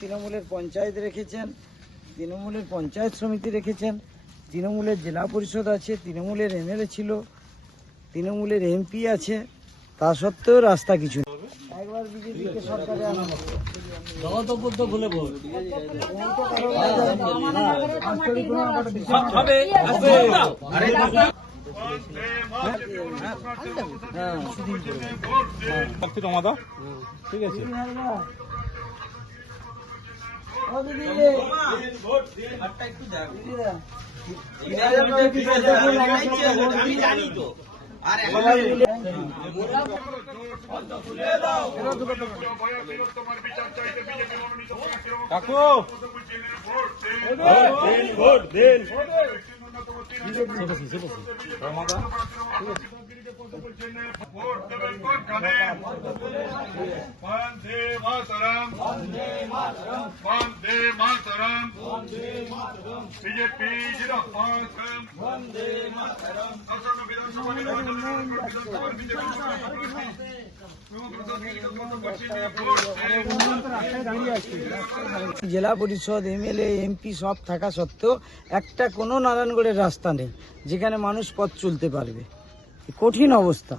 তৃণমূলের পঞ্চায়েত রেখেছেন, তৃণমূলের পঞ্চায়েত সমিতি রেখেছেন, তৃণমূলের জেলা পরিষদ আছে, তৃণমূলের এমএলএ ছিল, তৃণমূলের এমপি আছে, তা সত্ত্বেও রাস্তা কিছু নেই। একবার বিজেপিকে সরকারে আনা ঠিক আছে। বিজেপি জিন্দাবাদ। বন্দে মাতরম। বিধানসভা জেলা পরিষদ, এমএলএ, এমপি সব থাকা সত্ত্বেও একটা কোনো নারায়ণগড়ের রাস্তা নেই যেখানে মানুষ পথ চলতে পারবে। কঠিন অবস্থা।